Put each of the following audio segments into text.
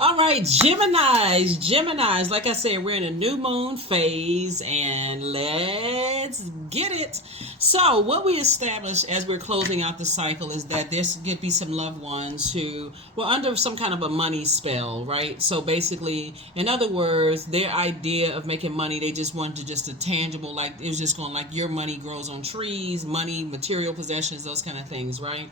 All right, Geminis. Like I said, we're in a new moon phase, and let's get it. So, what we established as we're closing out the cycle is that there could be some loved ones who were under some kind of a money spell, right? So, basically, in other words, their idea of making money, they just wanted to just a tangible, like it was just going like your money grows on trees, money, material possessions, those kind of things, right?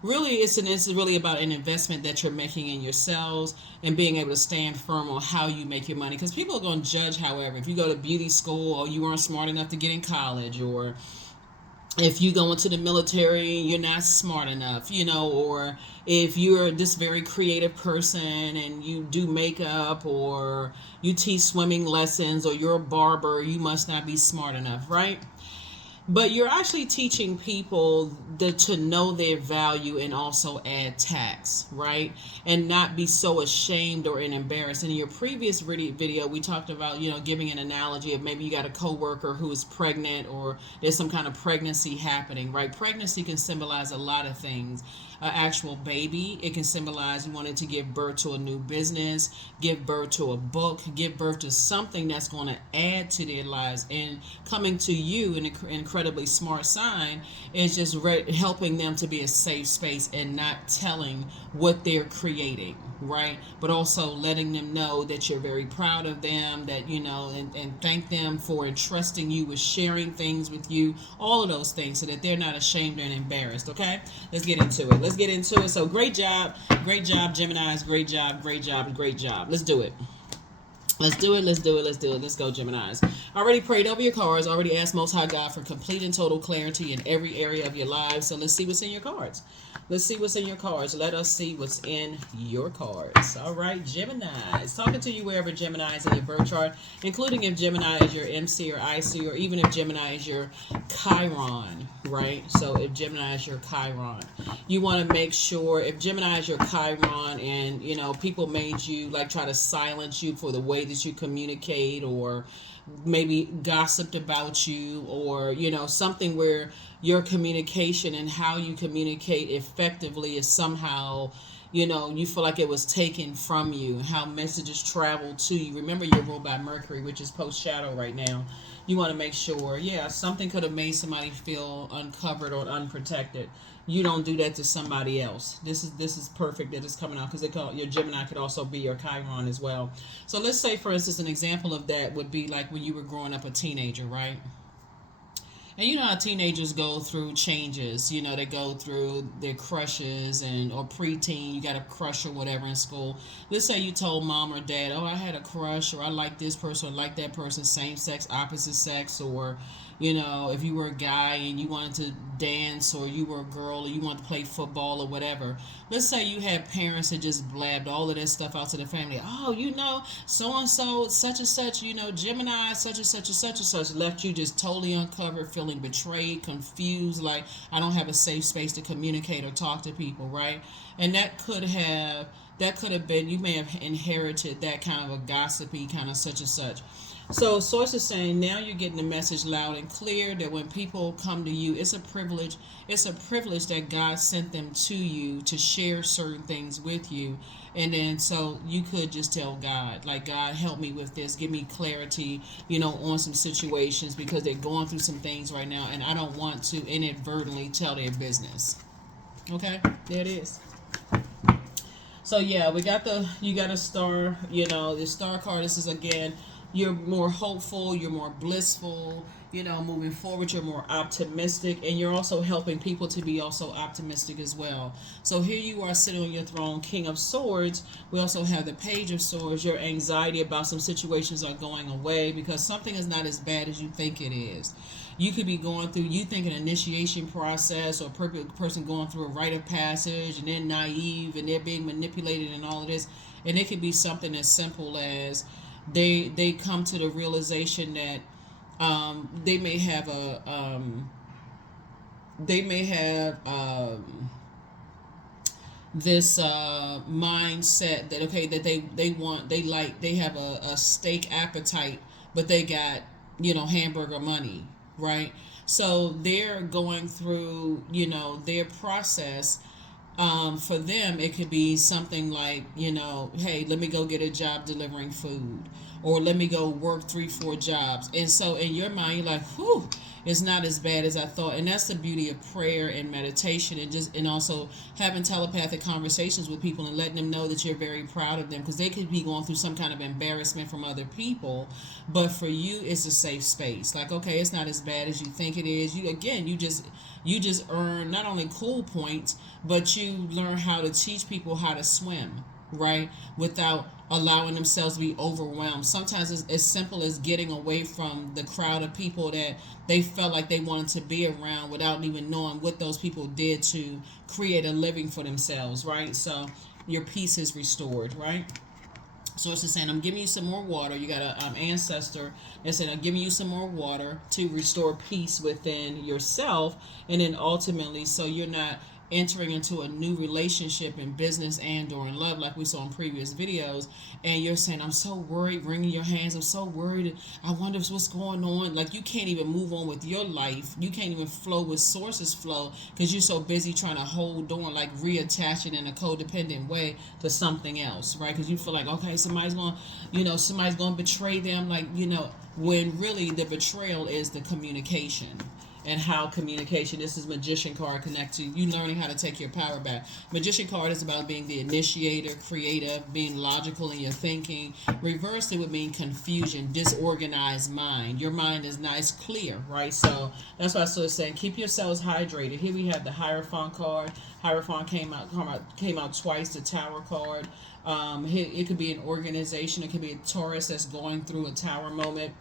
Really it's really about an investment that you're making in yourselves and being able to stand firm on how you make your money, because people are going to judge. However, if you go to beauty school or you weren't smart enough to get in college, or if you go into the military you're not smart enough, or if you're this very creative person and you do makeup, or you teach swimming lessons, or you're a barber, you must not be smart enough, right? But you're actually teaching people to know their value and also add tax, right? And not be so ashamed or embarrassed. In your previous video, we talked about, giving an analogy of maybe you got a coworker who is pregnant, or there's some kind of pregnancy happening, right? Pregnancy can symbolize a lot of things. An actual baby, it can symbolize you wanted to give birth to a new business, give birth to a book, give birth to something that's going to add to their lives. And coming to you, an incredibly smart sign, is just helping them to be a safe space and not telling what they're creating, right? But also letting them know that you're very proud of them, that and thank them for entrusting you with sharing things with you, all of those things, so that they're not ashamed and embarrassed. Okay, let's get into it. So great job, Geminis. Great job, great job. Let's do it. Let's go, Geminis. Already prayed over your cards, already asked Most High God for complete and total clarity in every area of your lives. So let's see what's in your cards. Let us see what's in your cards. All right, Gemini. Talking to you wherever Gemini is in your birth chart, including if Gemini is your MC or IC, or even if Gemini is your Chiron, right? So if Gemini is your Chiron, you want to make sure, if Gemini is your Chiron and, people made you, like, try to silence you for the way that you communicate, or maybe gossiped about you, or something where your communication and how you communicate effectively is somehow, you feel like it was taken from you, how messages travel to you. Remember, you're ruled by Mercury, which is post shadow right now. You want to make sure, something could have made somebody feel uncovered or unprotected. You don't do that to somebody else. This is perfect that it's coming out, because your Gemini could also be your Chiron as well. So let's say, for instance, an example of that would be like when you were growing up a teenager, right? And you know how teenagers go through changes. They go through their crushes, or preteen, you got a crush or whatever in school. Let's say you told mom or dad, oh, I had a crush, or I like this person, or like that person, same sex, opposite sex, or if you were a guy and you wanted to dance, or you were a girl and you wanted to play football or whatever. Let's say you had parents that just blabbed all of this stuff out to the family. Oh, so and so, such and such, Gemini, such and such and such and such, left you just totally uncovered, feeling betrayed, confused, like I don't have a safe space to communicate or talk to people, right? And that could have been, you may have inherited that kind of a gossipy kind of such and such. So source is saying now you're getting the message loud and clear that when people come to you, it's a privilege. It's a privilege that God sent them to you to share certain things with you. And then so you could just tell God, like, God, help me with this. Give me clarity, on some situations, because they're going through some things right now, and I don't want to inadvertently tell their business. Okay, there it is. So yeah, you got a star, the star card. This is, again, you're more hopeful, you're more blissful, moving forward, you're more optimistic, and you're also helping people to be also optimistic as well. So here you are sitting on your throne, King of Swords. We also have the Page of Swords. Your anxiety about some situations are going away, because something is not as bad as you think it is. You could be going through, you think, an initiation process, or a person going through a rite of passage, and they're naive and they're being manipulated and all of this. And it could be something as simple as they come to the realization that they may have this mindset that, okay, that they have a steak appetite, but they got hamburger money, right? So they're going through their process For them, it could be something like, hey, let me go get a job delivering food, or let me go work 3, 4 jobs. And so in your mind, you're like, whew, it's not as bad as I thought. And that's the beauty of prayer and meditation, and also having telepathic conversations with people and letting them know that you're very proud of them, because they could be going through some kind of embarrassment from other people, but for you, it's a safe space. Like, okay, it's not as bad as you think it is. You just earn not only cool points, but you learn how to teach people how to swim, right? Without allowing themselves to be overwhelmed. Sometimes it's as simple as getting away from the crowd of people that they felt like they wanted to be around without even knowing what those people did to create a living for themselves, right? So your peace is restored, right? So it's just saying, I'm giving you some more water. You got an ancestor that said, I'm giving you some more water to restore peace within yourself. And then ultimately, so you're not entering into a new relationship in business and or in love, like we saw in previous videos, and you're saying, I'm so worried, wringing your hands, I'm so worried, I wonder what's going on. Like, you can't even move on with your life, you can't even flow with sources flow, because you're so busy trying to hold on, like reattaching in a codependent way to something else, right? Because you feel like, okay, somebody's going to betray them, like, when really the betrayal is the communication. And how communication, this is Magician card, connect to you learning how to take your power back. Magician card is about being the initiator, creative, being logical in your thinking. Reversed, it would mean confusion, disorganized mind. Your mind is nice, clear, right? So that's why I started saying, keep yourselves hydrated. Here we have the Hierophant card. Hierophant came out twice. The Tower card. It could be an organization. It could be a Taurus that's going through a Tower moment.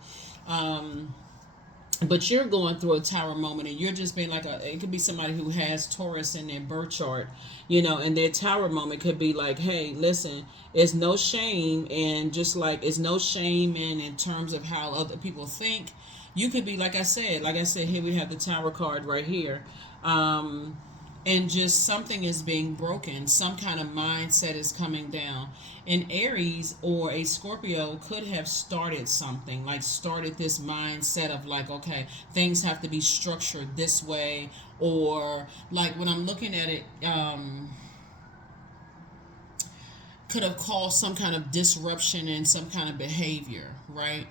But you're going through a Tower moment, and you're just being like it could be somebody who has Taurus in their birth chart, and their Tower moment could be like, hey, listen, it's no shame, and just like it's no shame in terms of how other people think. You could be, like I said, here we have the Tower card right here. And just something is being broken, some kind of mindset is coming down. An Aries or a Scorpio could have started something, like started this mindset of like, okay, things have to be structured this way, or like when I'm looking at it, could have caused some kind of disruption in some kind of behavior, right?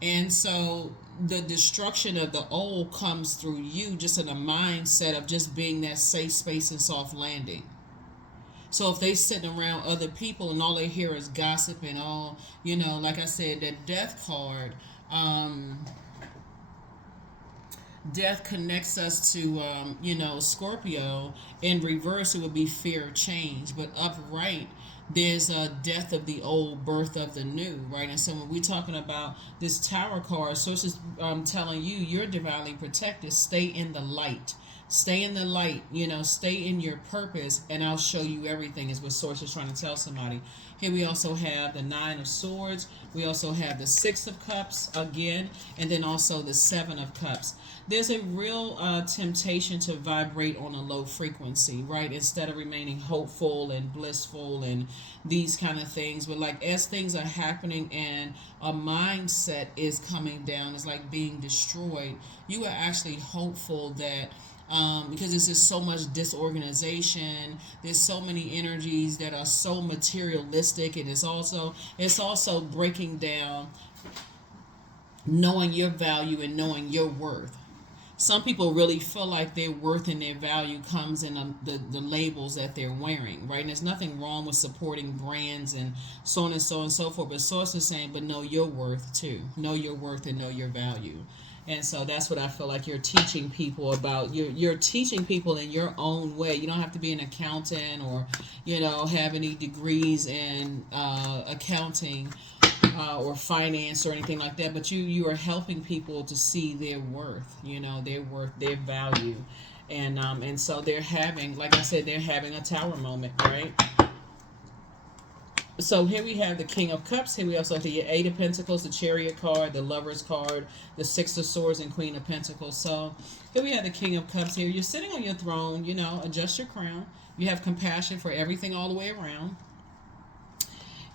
And so the destruction of the old comes through you, just in a mindset of just being that safe space and soft landing. So if they sitting around other people and all they hear is gossip and all, like I said, that death card, death connects us to, Scorpio. In reverse, it would be fear of change. But upright, there's a death of the old, birth of the new, right? And so when we're talking about this Tower card, sources telling you you're divinely protected. Stay in the light. Stay in the light, stay in your purpose, and I'll show you everything, is what Source is trying to tell somebody. Here we also have the Nine of Swords. We also have the Six of Cups again, and then also the Seven of Cups. There's a real temptation to vibrate on a low frequency, right? Instead of remaining hopeful and blissful and these kind of things. But like as things are happening and a mindset is coming down, it's like being destroyed, you are actually hopeful that because there's just so much disorganization, there's so many energies that are so materialistic, and it's also breaking down knowing your value and knowing your worth. Some people really feel like their worth and their value comes in the labels that they're wearing, right? And there's nothing wrong with supporting brands and so on and so forth, but Source is saying, but know your worth too. Know your worth and know your value. And so that's what I feel like you're teaching people about. You're teaching people in your own way. You don't have to be an accountant or, have any degrees in accounting or finance or anything like that. But you are helping people to see their worth, their value. And so they're having, like I said, they're having a Tower moment, right? So here we have the King of Cups. Here we also have the Eight of Pentacles, the Chariot card, the Lover's card, the Six of Swords, and Queen of Pentacles. So here we have the King of Cups here. You're sitting on your throne, adjust your crown. You have compassion for everything all the way around.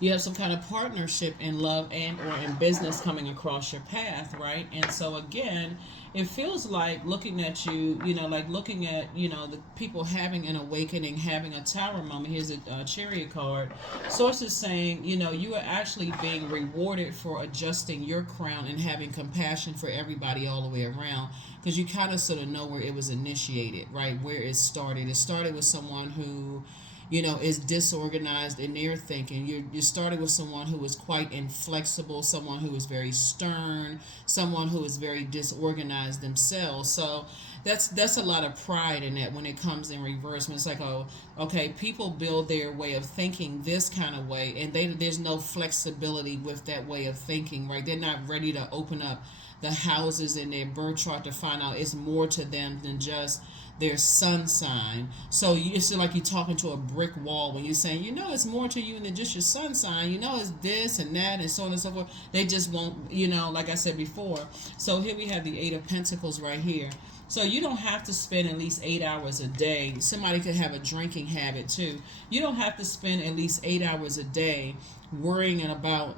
You have some kind of partnership in love and or in business coming across your path, right? And so again, it feels like looking at you, like looking at, the people having an awakening, having a tower moment. Here's a chariot card. Source is saying, you are actually being rewarded for adjusting your crown and having compassion for everybody all the way around, because you kind of sort of know where it was initiated, right? Where it started. It started with someone who is disorganized in their thinking. You started with someone who was quite inflexible, someone who is very stern, someone who is very disorganized themselves. So that's a lot of pride in that when it comes in reverse. When it's like, oh, okay, people build their way of thinking this kind of way, and there's no flexibility with that way of thinking, right? They're not ready to open up the houses in their birth chart to find out it's more to them than just their sun sign. So it's like you're talking to a brick wall when you're saying, it's more to you than just your sun sign. It's this and that and so on and so forth. They just won't, like I said before. So here we have the Eight of Pentacles right here. So you don't have to spend at least 8 hours a day. Somebody could have a drinking habit too. You don't have to spend at least 8 hours a day worrying about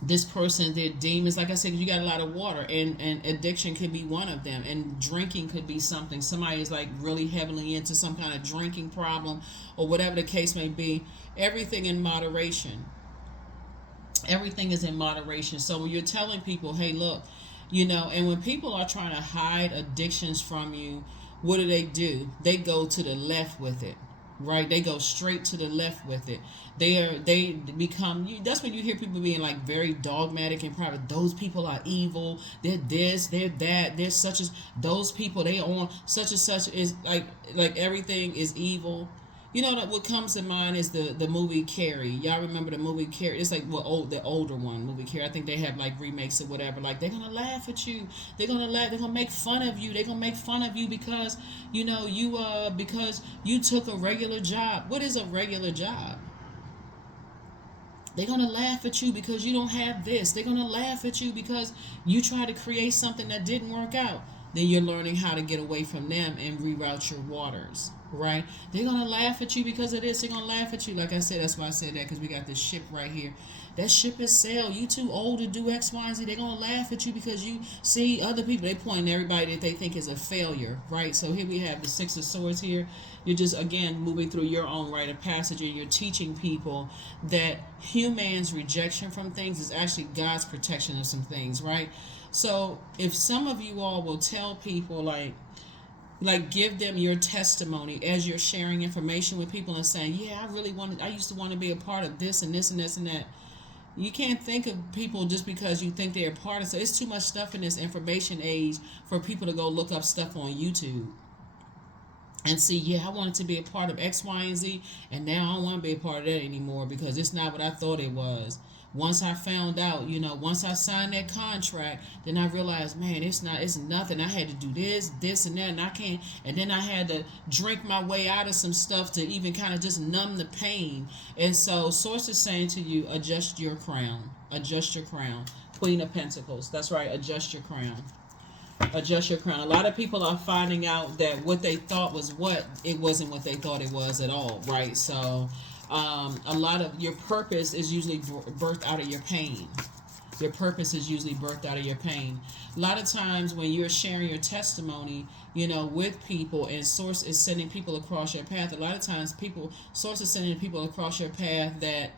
this person, their demons. Like I said, you got a lot of water, and addiction could be one of them, and drinking could be something. Somebody is like really heavily into some kind of drinking problem, or whatever the case may be. Everything in moderation. Everything is in moderation. So when you're telling people, hey, look, and when people are trying to hide addictions from you, what do? They go to the left with it. Right, they go straight to the left with it. They become. That's when you hear people being like very dogmatic and private. Those people are evil. They're this. They're that. They're such as those people. They on such and such is like everything is evil. What comes to mind is the movie Carrie. Y'all remember the movie Carrie? It's like the older one, movie Carrie. I think they have like remakes or whatever. Like they're gonna laugh at you. They're gonna laugh. They're gonna make fun of you. They're gonna make fun of you because because you took a regular job. What is a regular job? They're going to laugh at you because you don't have this. They're going to laugh at you because you tried to create something that didn't work out. Then you're learning how to get away from them and reroute your waters, right? They're going to laugh at you because of this. They're going to laugh at you. Like I said, that's why I said that, because we got this ship right here. That ship is sailed. You too old to do X, Y, and Z. They're going to laugh at you because you see other people. They point at everybody that they think is a failure, right? So here we have the Six of Swords here. You're just, again, moving through your own rite of passage, and you're teaching people that human's rejection from things is actually God's protection of some things, right? So if some of you all will tell people, like give them your testimony as you're sharing information with people and saying, yeah, I used to want to be a part of this and this and this and that. You can't think of people just because you think they're a part of it. It's too much stuff in this information age for people to go look up stuff on YouTube and see, yeah, I wanted to be a part of X, Y, and Z, and now I don't want to be a part of that anymore because it's not what I thought it was. Once I found out, once I signed that contract, then I realized, man, it's nothing. I had to do this, and that, and I can't. And then I had to drink my way out of some stuff to even kind of just numb the pain. And so, Source is saying to you, adjust your crown. Adjust your crown. Queen of Pentacles. That's right, adjust your crown. Adjust your crown. A lot of people are finding out that what they thought was it wasn't what they thought it was at all, right? So a lot of your purpose is usually birthed out of your pain. Your purpose is usually birthed out of your pain. A lot of times when you're sharing your testimony, with people, and Source is sending people across your path, a lot of times Source is sending people across your path that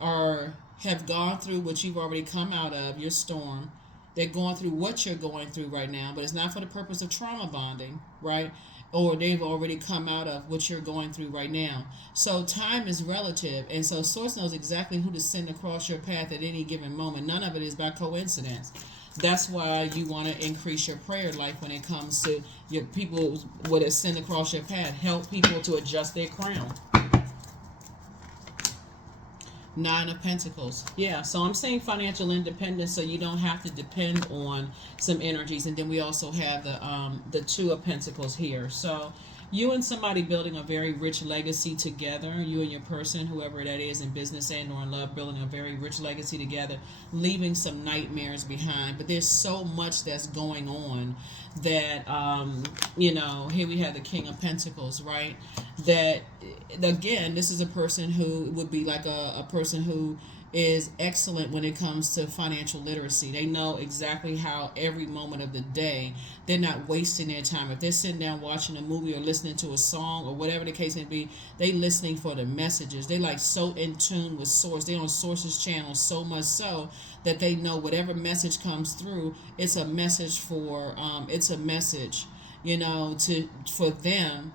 have gone through what you've already come out of, your storm. They're going through what you're going through right now, but it's not for the purpose of trauma bonding, right? Or they've already come out of what you're going through right now. So time is relative, and so Source knows exactly who to send across your path at any given moment. None of it is by coincidence. That's why you want to increase your prayer life when it comes to your people, what is sent across your path. Help people to adjust their crown. Nine of Pentacles. Yeah, so I'm saying financial independence, so you don't have to depend on some energies. And then we also have the Two of Pentacles here. So you and somebody building a very rich legacy together, you and your person, whoever that is, in business and or in love, building a very rich legacy together, leaving some nightmares behind. But there's so much that's going on that, here we have the King of Pentacles, right? That again, this is a person who would be like a person who is excellent when it comes to financial literacy. They know exactly how every moment of the day, they're not wasting their time. If they're sitting down watching a movie or listening to a song or whatever the case may be, they listening for the messages. They like so in tune with source. They on source's channel so much so that they know whatever message comes through, it's a message for it's a message, to for them,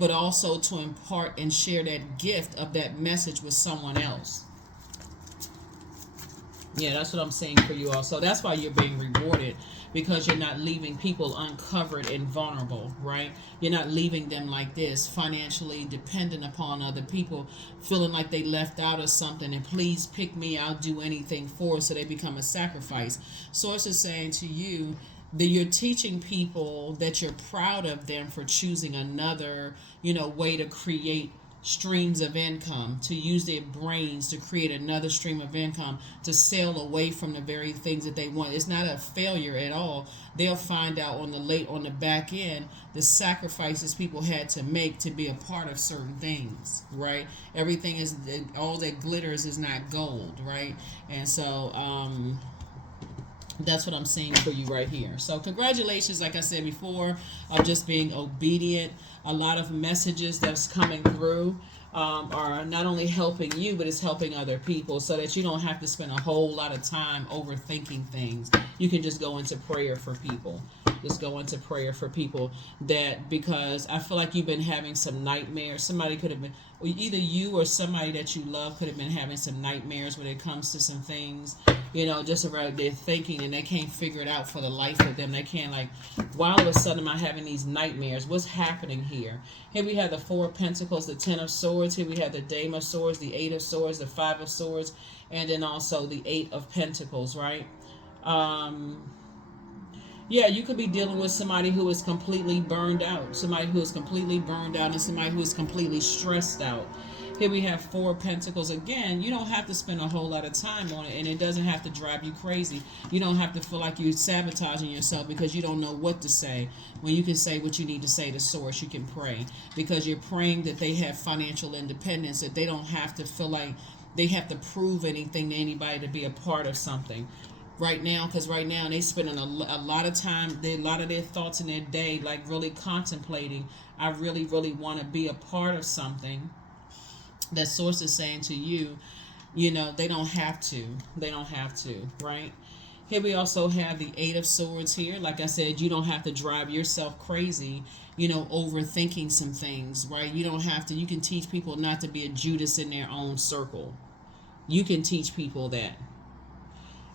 but also to impart and share that gift of that message with someone else. Yeah, that's what I'm saying for you all. So that's why you're being rewarded, because you're not leaving people uncovered and vulnerable, right? You're not leaving them like this, financially dependent upon other people, feeling like they left out of something, and please pick me, I'll do anything for it, so they become a sacrifice. Source is saying to you that you're teaching people that you're proud of them for choosing another, way to create streams of income, to use their brains to create another stream of income, to sail away from the very things that they want. It's not a failure at all. They'll find out on the back end the sacrifices people had to make to be a part of certain things, right? Everything is, all that glitters is not gold, right? And so that's what I'm seeing for you right here. So congratulations, like I said before, of just being obedient. A lot of messages that's coming through are not only helping you, but it's helping other people, so that you don't have to spend a whole lot of time overthinking things. You can just go into prayer for people. Just go into prayer for people, that because I feel like you've been having some nightmares. Somebody could have been, either you or somebody that you love could have been having some nightmares when it comes to some things, just around their thinking, and they can't figure it out for the life of them. They can't, like, why all of a sudden am I having these nightmares? What's happening here? Here we have the Four of Pentacles, the Ten of Swords. Here we have the Dame of Swords, the Eight of Swords, the Five of Swords, and then also the Eight of Pentacles, right? Yeah, you could be dealing with somebody who is completely burned out. Somebody who is completely burned out, and somebody who is completely stressed out. Here we have Four of Pentacles. Again, you don't have to spend a whole lot of time on it, and it doesn't have to drive you crazy. You don't have to feel like you're sabotaging yourself because you don't know what to say. When you can say what you need to say to Source, you can pray. Because you're praying that they have financial independence, that they don't have to feel like they have to prove anything to anybody to be a part of something right now, because right now they spending a lot of time, a lot of their thoughts in their day, like really contemplating, I really want to be a part of something. That Source is saying to you, they don't have to, right? Here we also have the Eight of Swords here. Like I said, you don't have to drive yourself crazy, overthinking some things, right? You don't have to. You can teach people not to be a Judas in their own circle. You can teach people that.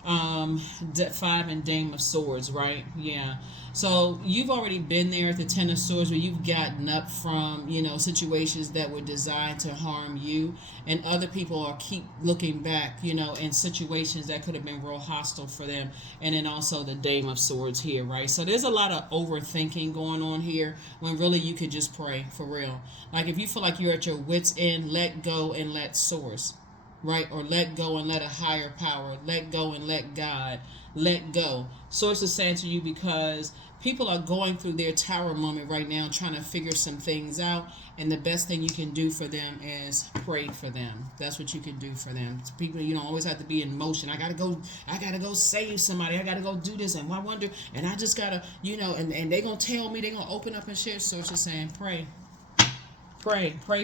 Five and Dame of Swords, right? Yeah. So you've already been there at the Ten of Swords, where you've gotten up from, situations that were designed to harm you, and other people are keep looking back, in situations that could have been real hostile for them. And then also the Dame of Swords here, right? So there's a lot of overthinking going on here, when really you could just pray for real. Like, if you feel like you're at your wit's end, let go and let Source, right? Or let go and let a higher power, let go and let God, let go. Source is saying to you, because people are going through their tower moment right now, trying to figure some things out, and the best thing you can do for them is pray for them. That's what you can do for them. People, you don't always have to be in motion. I gotta go save somebody, I gotta go do this, and I wonder, and I just gotta, and they're gonna tell me, they're gonna open up and share. Source is saying, pray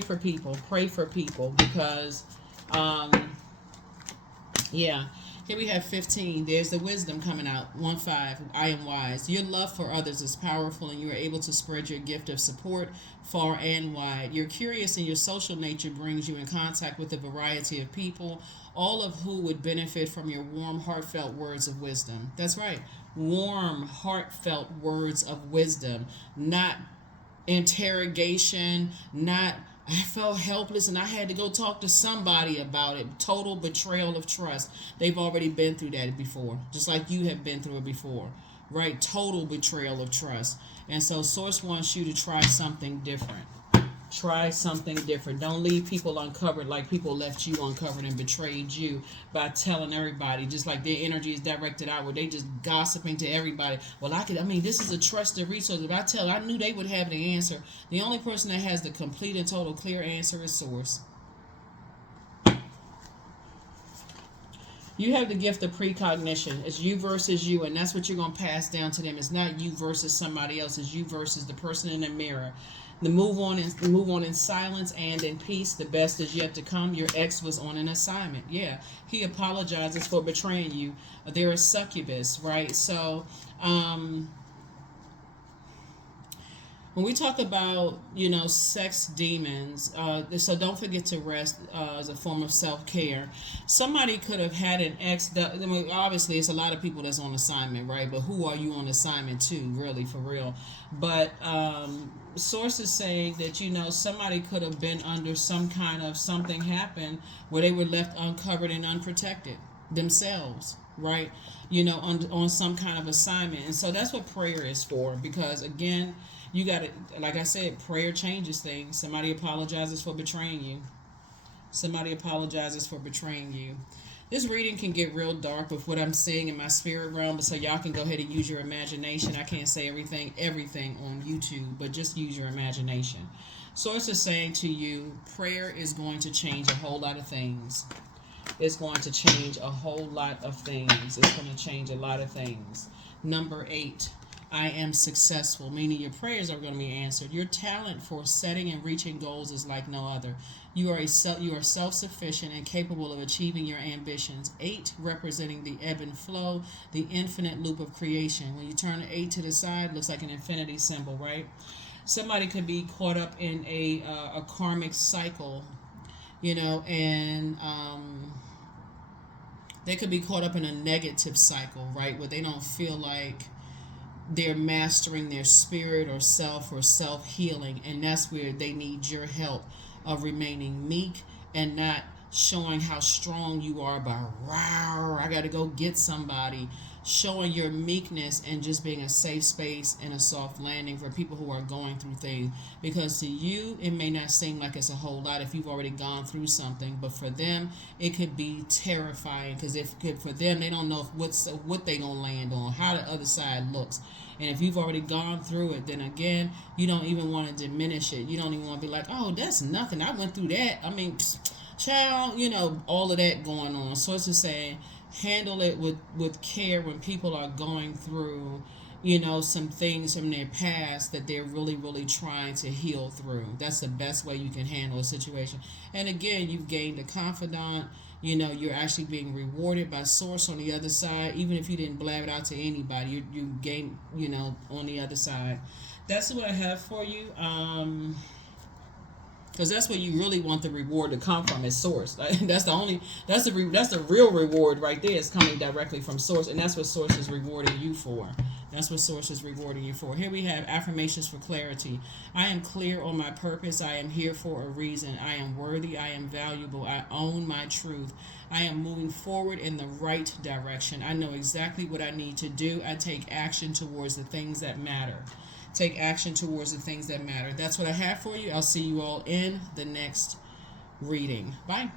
for people, because yeah. Here we have 15. There's the wisdom coming out. 1-5. I am wise. Your love for others is powerful, and you are able to spread your gift of support far and wide. You're curious, and your social nature brings you in contact with a variety of people, all of who would benefit from your warm, heartfelt words of wisdom. That's right. Warm, heartfelt words of wisdom. Not interrogation, not I felt helpless and I had to go talk to somebody about it. Total betrayal of trust. They've already been through that before, just like you have been through it before, right? Total betrayal of trust. And so Source wants you to try something different. Try something different. Don't leave people uncovered like people left you uncovered and betrayed you by telling everybody, just like their energy is directed outward. They just gossiping to everybody. Well, I mean, this is a trusted resource. If I knew they would have the answer. The only person that has the complete and total clear answer is Source. You have the gift of precognition. It's you versus you, and that's what you're going to pass down to them. It's not you versus somebody else. It's you versus the person in the mirror. Move on in silence and in peace. The best is yet to come. Your ex was on an assignment. Yeah, he apologizes for betraying you. They're a succubus, right? So, when we talk about, sex demons, so don't forget to rest as a form of self-care. Somebody could have had an ex that, I mean, obviously it's a lot of people that's on assignment, right? But who are you on assignment to, really, for real? But Source is saying that, somebody could have been under some kind of something happened where they were left uncovered and unprotected themselves, right? On some kind of assignment. And so that's what prayer is for, because again, you got to, like I said, prayer changes things. Somebody apologizes for betraying you. Somebody apologizes for betraying you. This reading can get real dark with what I'm seeing in my spirit realm, but so y'all can go ahead and use your imagination. I can't say everything on YouTube, but just use your imagination. Source is saying to you, prayer is going to change a whole lot of things. It's going to change a whole lot of things. It's going to change a lot of things. Number 8. I am successful, meaning your prayers are going to be answered. Your talent for setting and reaching goals is like no other. You are self-sufficient and capable of achieving your ambitions. 8 representing the ebb and flow, the infinite loop of creation. When you turn the 8 to the side, it looks like an infinity symbol, right? Somebody could be caught up in a karmic cycle, and they could be caught up in a negative cycle, right, where they don't feel like they're mastering their spirit or self-healing, and that's where they need your help of remaining meek and not showing how strong you are by I gotta go get somebody. Showing your meekness and just being a safe space and a soft landing for people who are going through things, because to you it may not seem like it's a whole lot if you've already gone through something, but for them it could be terrifying, because for them they don't know what they gonna land on, how the other side looks. And if you've already gone through it, then again, you don't even want to diminish it. You don't even want to be like, oh, that's nothing, I went through that. I mean, child, all of that going on. So it's just saying, handle it with care when people are going through, some things from their past that they're really, really trying to heal through. That's the best way you can handle a situation. And again, you've gained a confidant. You're actually being rewarded by Source on the other side. Even if you didn't blab it out to anybody, you gain, on the other side. That's what I have for you. Because that's where you really want the reward to come from, is Source. That's the real reward right there. Is coming directly from Source, and that's what Source is rewarding you for. That's what Source is rewarding you for. Here we have affirmations for clarity. I am clear on my purpose. I am here for a reason. I am worthy. I am valuable. I own my truth. I am moving forward in the right direction. I know exactly what I need to do. I take action towards the things that matter. Take action towards the things that matter. That's what I have for you. I'll see you all in the next reading. Bye.